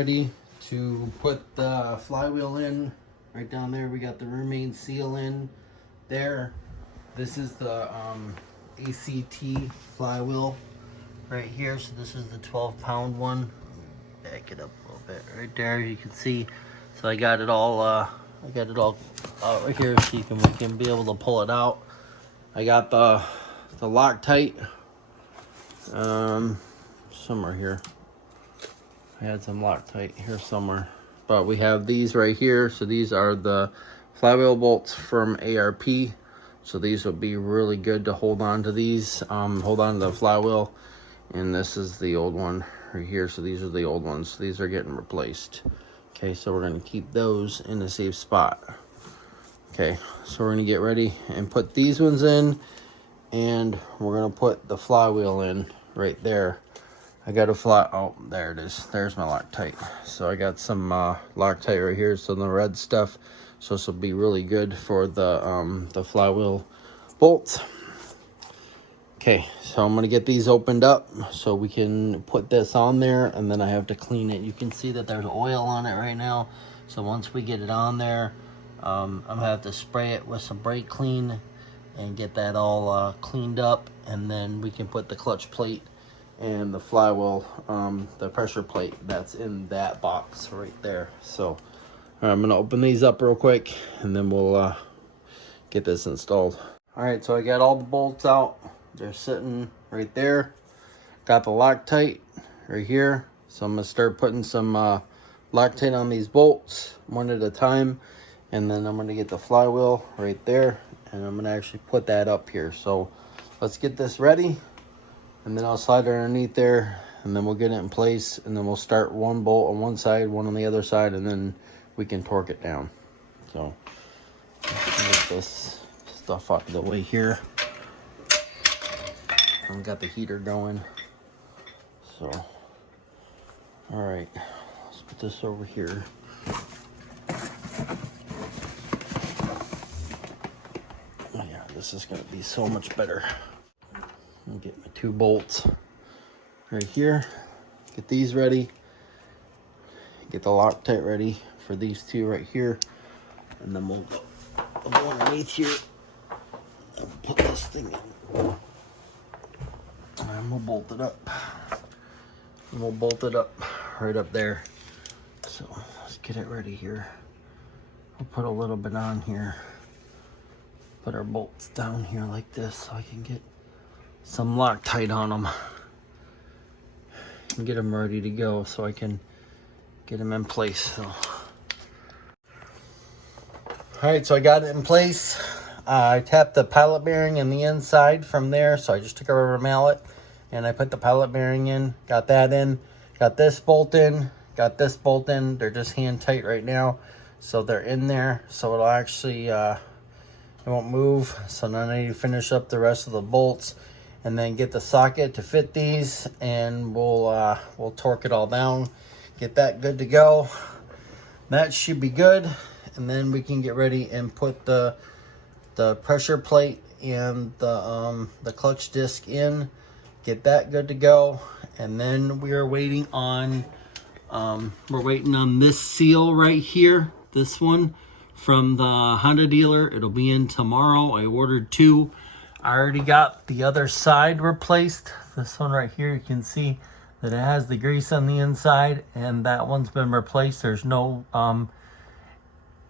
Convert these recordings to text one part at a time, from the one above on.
ready to put the flywheel in. Right down there, we got the roommate seal in there. This is the ACT flywheel right here. So this is the 12-pound one. Back it up a little bit right there, you can see. So I got it all out right here, so we can be able to pull it out. I got the Loctite somewhere here. I had some Loctite here somewhere, but we have these right here. So these are the flywheel bolts from ARP. So these will be really good to hold on to these, hold on to the flywheel. And this is the old one right here. So these are the old ones. These are getting replaced. Okay, so we're gonna keep those in a safe spot. Okay, so we're gonna get ready and put these ones in, and we're gonna put the flywheel in right there. I got a oh, there it is. There's my Loctite. So I got some Loctite right here. So the red stuff. So this will be really good for the flywheel bolts. Okay, so I'm gonna get these opened up so we can put this on there, and then I have to clean it. You can see that there's oil on it right now. So once we get it on there, I'm gonna have to spray it with some brake clean and get that all cleaned up, and then we can put the clutch plate and the flywheel, the pressure plate that's in that box right there. So I'm gonna open these up real quick, and then we'll get this installed. All right, so I got all the bolts out. They're sitting right there. Got the Loctite right here. So I'm gonna start putting some Loctite on these bolts one at a time. And then I'm gonna get the flywheel right there, and I'm gonna actually put that up here. So let's get this ready, and then I'll slide it underneath there, and then we'll get it in place, and then we'll start one bolt on one side, one on the other side, and then we can torque it down. So let's get this stuff out of the way here. I've got the heater going. So, all right, let's put this over here. Oh yeah, this is gonna be so much better. I'll get my 2 bolts right here. Get these ready. Get the Loctite ready for these 2 right here. And then we'll go underneath here and put this thing in. And we'll bolt it up. And we'll bolt it up right up there. So let's get it ready here. We'll put a little bit on here. Put our bolts down here like this so I can get some Loctite on them. And get them ready to go so I can get them in place. So. Alright, so I got it in place. I tapped the pilot bearing in the inside from there. So I just took a rubber mallet and I put the pilot bearing in. Got that in. Got this bolt in. Got this bolt in. They're just hand tight right now. So they're in there. So it'll actually, it won't move. So now I need to finish up the rest of the bolts and then get the socket to fit these, and we'll torque it all down, get that good to go. That should be good, and then we can get ready and put the pressure plate and the clutch disc in, get that good to go. And then we are waiting on this seal right here, this one from the Honda dealer. It'll be in tomorrow. I ordered 2. I already got the other side replaced. This one right here, you can see that it has the grease on the inside, and that one's been replaced. There's no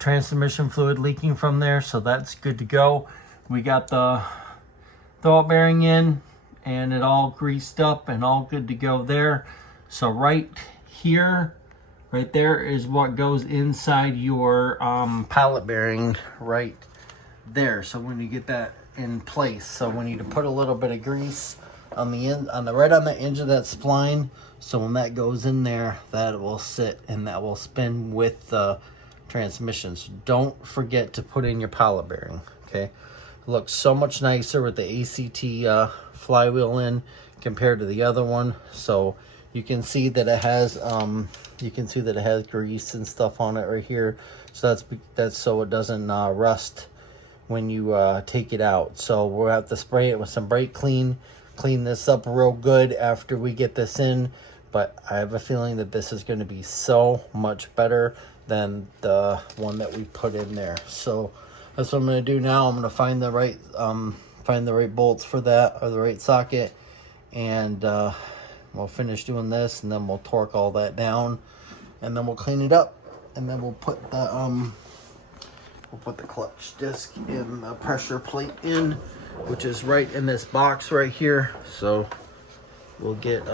transmission fluid leaking from there, so that's good to go. We got the throw bearing in, and it all greased up and all good to go there. So right here, right there is what goes inside your pilot bearing right there. So when you get that in place, so we need to put a little bit of grease on the end, right on the edge of that spline. So when that goes in there, that will sit and that will spin with the transmission. So don't forget to put in your pilot bearing. Okay, it looks so much nicer with the ACT flywheel in compared to the other one. So you can see that it has grease and stuff on it right here. So that's so it doesn't rust when you take it out. So we'll have to spray it with some brake clean, clean this up real good after we get this in. but I have a feeling that this is going to be so much better than the one that we put in there. So that's what I'm going to do now. I'm going to find the right bolts for that, or the right socket, and we'll finish doing this, and then we'll torque all that down, and then we'll clean it up, and then we'll put the clutch disc and the pressure plate in, which is right in this box right here. So we'll get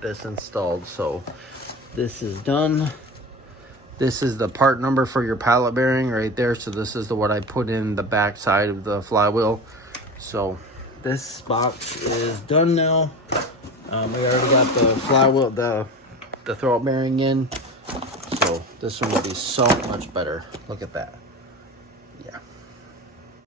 this installed. So this is done. This is the part number for your pallet bearing right there. So this is what I put in the back side of the flywheel. So this box is done now. We already got the flywheel, the throat bearing in. So this one will be so much better. Look at that. Yeah.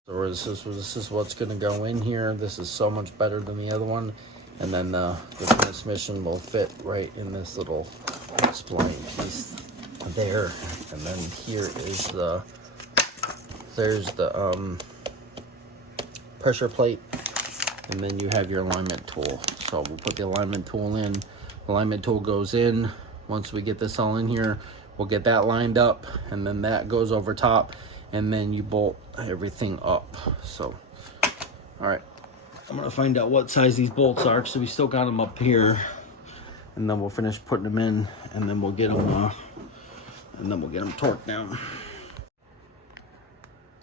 So this is what's going to go in here. This is so much better than the other one. And then the transmission will fit right in this little spline piece there. And then here is there's the pressure plate, and then you have your alignment tool. So we'll put the alignment tool in. Alignment tool goes in. Once we get this all in here, we'll get that lined up, and then that goes over top, and then you bolt everything up. So all right, I'm gonna find out what size these bolts are, so we still got them up here, and then we'll finish putting them in, and then we'll get them torqued down.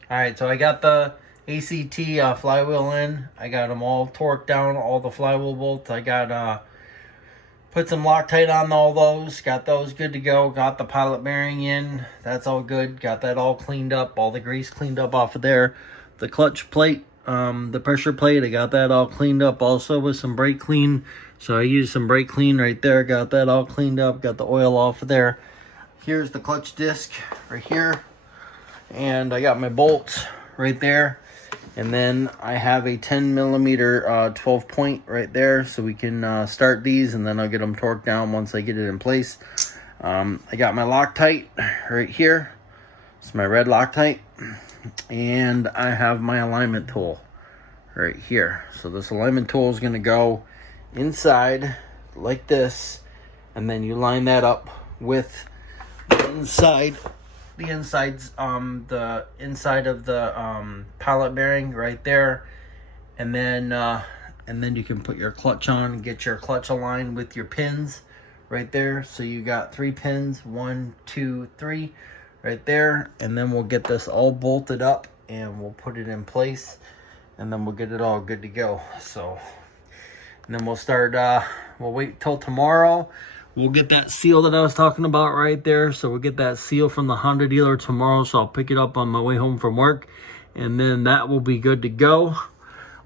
All right, so I got the ACT flywheel in. I got them all torqued down, all the flywheel bolts. I got put some Loctite on all those, got those good to go. Got the pilot bearing in, that's all good. Got that all cleaned up, all the grease cleaned up off of there. The clutch plate, the pressure plate, I got that all cleaned up also with some brake clean. So I used some brake clean right there, got that all cleaned up, got the oil off of there. Here's the clutch disc right here, and I got my bolts right there. And then I have a 10 millimeter 12 point right there, so we can start these, and then I'll get them torqued down once I get it in place. I got my Loctite right here. It's my red Loctite. And I have my alignment tool right here. So this alignment tool is going to go inside like this, and then you line that up with the inside of the pallet bearing right there, and then you can put your clutch on and get your clutch aligned with your pins right there. So you got 3 pins, 1, 2, 3 right there, and then we'll get this all bolted up and we'll put it in place, and then we'll get it all good to go. So, and then we'll start we'll wait till tomorrow. We'll get that seal that I was talking about right there. So we'll get that seal from the Honda dealer tomorrow. So I'll pick it up on my way home from work, and then that will be good to go.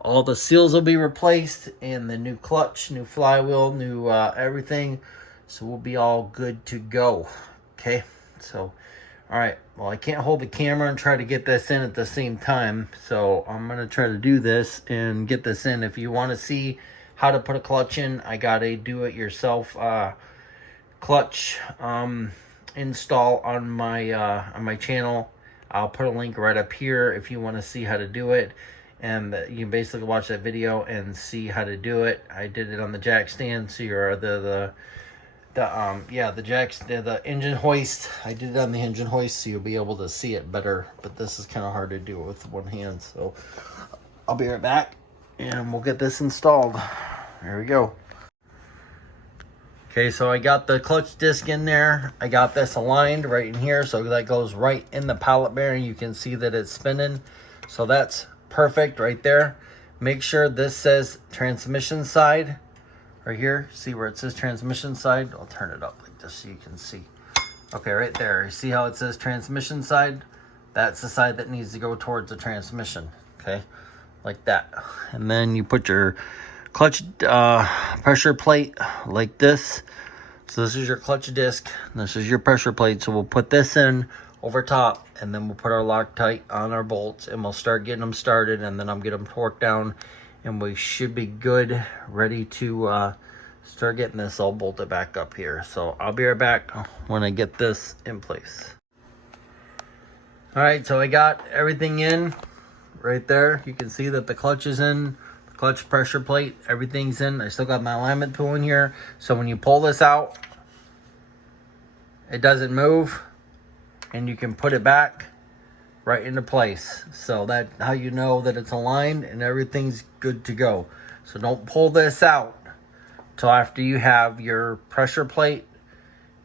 All the seals will be replaced, and the new clutch, new flywheel, new everything. So we'll be all good to go. Okay. So, all right. Well, I can't hold the camera and try to get this in at the same time. So I'm going to try to do this and get this in. If you want to see how to put a clutch in, I got a do-it-yourself clutch install on my channel. I'll put a link right up here if you want to see how to do it, and you can basically watch that video and see how to do it. I did it on the jack stand, so you're the engine hoist. I did it on the engine hoist, so you'll be able to see it better, but this is kind of hard to do with one hand. So I'll be right back, and we'll get this installed. There we go. Okay, so I got the clutch disc in there. I got this aligned right in here, so that goes right in the pallet bearing. You can see that it's spinning, so that's perfect right there. Make sure this says transmission side right here. See where it says transmission side? I'll turn it up like this so you can see. Okay, right there. You see how it says transmission side? That's the side that needs to go towards the transmission. Okay, like that. And then you put your clutch pressure plate like this. So this is your clutch disc, this is your pressure plate. So we'll put this in over top, and then we'll put our Loctite on our bolts, and we'll start getting them started, and then I'll get them torqued down, and we should be good, ready to start getting this all bolted back up here. So I'll be right back when I get this in place. All right, so I got everything in right there. You can see that the clutch is in, the clutch pressure plate, everything's in. I still got my alignment tool in here. So when you pull this out, it doesn't move, and you can put it back right into place. So that's how you know that it's aligned and everything's good to go. So don't pull this out till after you have your pressure plate,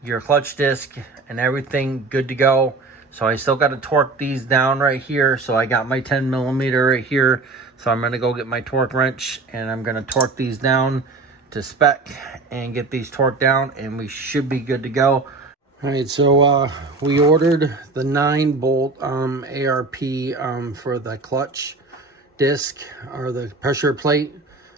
your clutch disc, and everything good to go. So I still got to torque these down right here. So I got my 10 millimeter right here. So I'm going to go get my torque wrench and I'm going to torque these down to spec and get these torqued down, and we should be good to go. All right, so we ordered the 9-bolt ARP for the clutch disc or the pressure plate,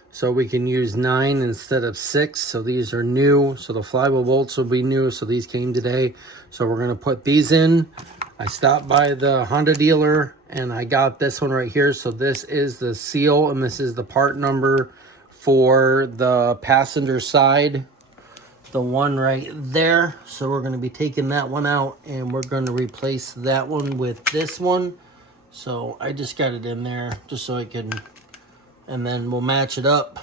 so we can use 9 instead of 6. So these are new, so the flywheel bolts will be new. So these came today. So we're gonna put these in. I stopped by the Honda dealer and I got this one right here. So this is the seal and this is the part number for the passenger side. The one right there. So we're going to be taking that one out and we're going to replace that one with this one. So I just got it in there just so I can, and then we'll match it up,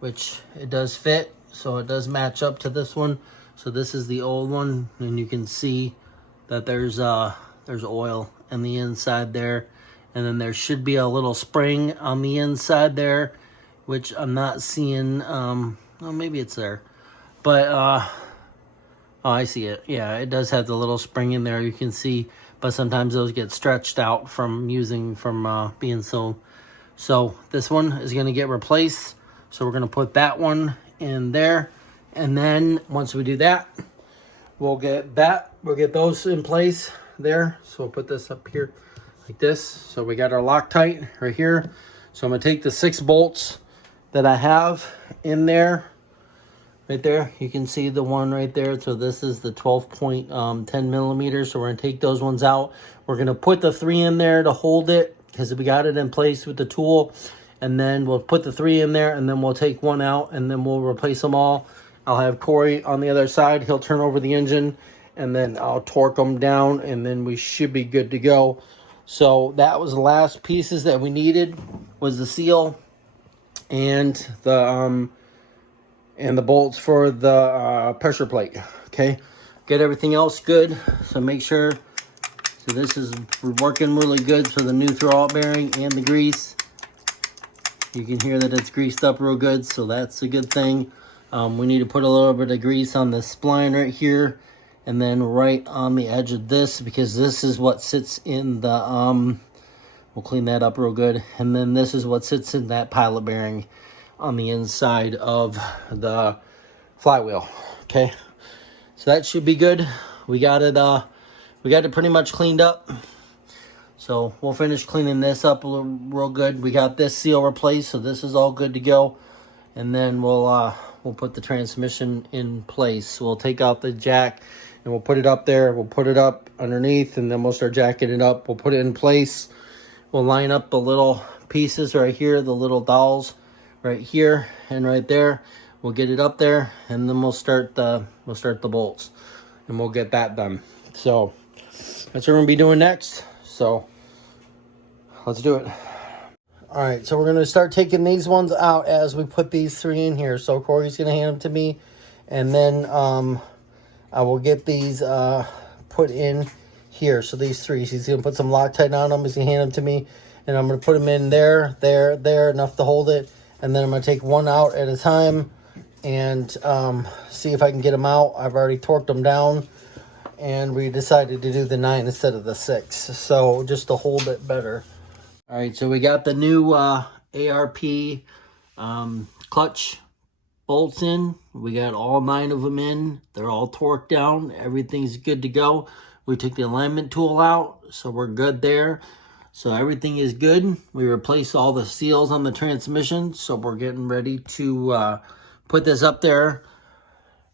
which it does fit. So it does match up to this one. So this is the old one, and you can see that there's oil in the inside there, and then there should be a little spring on the inside there, which I'm not seeing. Well, maybe it's there. But, oh, I see it. Yeah, it does have the little spring in there, you can see. But sometimes those get stretched out from being sold. So this one is going to get replaced. So we're going to put that one in there. And then once we do that, we'll get those in place there. So we'll put this up here like this. So we got our Loctite right here. So I'm going to take the 6 bolts that I have in there. Right there, you can see the one right there. So this is the 12.10 millimeters. So we're going to take those ones out. We're going to put the 3 in there to hold it because we got it in place with the tool. And then we'll put the 3 in there and then we'll take one out and then we'll replace them all. I'll have Corey on the other side. He'll turn over the engine and then I'll torque them down and then we should be good to go. So that was the last pieces that we needed, was the seal and the bolts for the pressure plate. Okay, get everything else good. So make sure, so this is working really good. So the new throwout bearing and the grease, you can hear that it's greased up real good. So that's a good thing. We need to put a little bit of grease on the spline right here and then right on the edge of this, because this is what sits in the we'll clean that up real good. And then this is what sits in that pilot bearing on the inside of the flywheel. Okay, so that should be good. We got it pretty much cleaned up. So we'll finish cleaning this up real good. We got this seal replaced, so this is all good to go. And then we'll put the transmission in place. So we'll take out the jack and we'll put it up there. We'll put it up underneath and then we'll start jacking it up. We'll put it in place. We'll line up the little pieces right here, the little dowels right here and right there. We'll get it up there and then we'll start the bolts and we'll get that done. So that's what we're gonna be doing next. So let's do it. All right, so we're gonna start taking these ones out as we put these 3 in here. So Corey's gonna hand them to me and then I will get these put in here. So these 3, he's gonna put some Loctite on them. He's gonna hand them to me and I'm gonna put them in there, enough to hold it. And then I'm going to take one out at a time and see if I can get them out. I've already torqued them down. And we decided to do the 9 instead of the 6. So just to hold it better. All right, so we got the new ARP clutch bolts in. We got all 9 of them in. They're all torqued down. Everything's good to go. We took the alignment tool out, so we're good there. So everything is good. We replaced all the seals on the transmission. So we're getting ready to put this up there.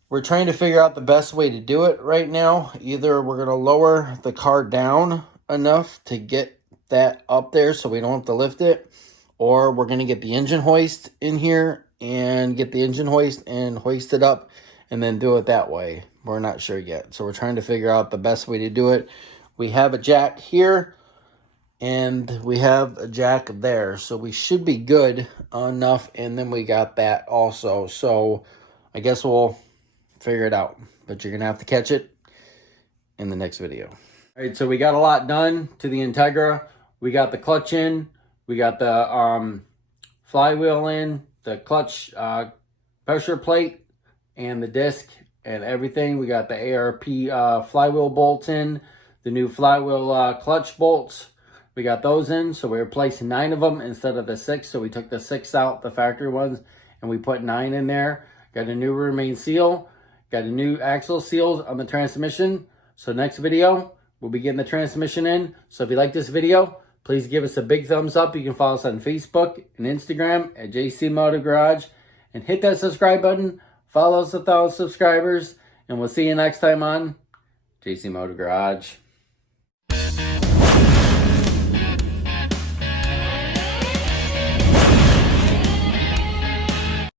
We're trying to figure out the best way to do it right now. Either we're going to lower the car down enough to get that up there so we don't have to lift it. Or we're going to get the engine hoist in here and get the engine hoist and hoist it up and then do it that way. We're not sure yet. So we're trying to figure out the best way to do it. We have a jack here. And we have a jack there, so we should be good enough. And then we got that also. So I guess we'll figure it out. But you're going to have to catch it in the next video. All right, so we got a lot done to the Integra. We got the clutch in. We got the flywheel in. The clutch pressure plate and the disc and everything. We got the ARP flywheel bolts in. The new flywheel clutch bolts. We got those in, so we replaced 9 of them instead of the 6. So we took the 6 out, the factory ones, and we put 9 in there. Got a new rear main seal. Got a new axle seals on the transmission. So next video, we'll be getting the transmission in. So if you like this video, please give us a big thumbs up. You can follow us on Facebook and Instagram at JC Motor Garage. And hit that subscribe button. Follow us 1,000 subscribers. And we'll see you next time on JC Motor Garage.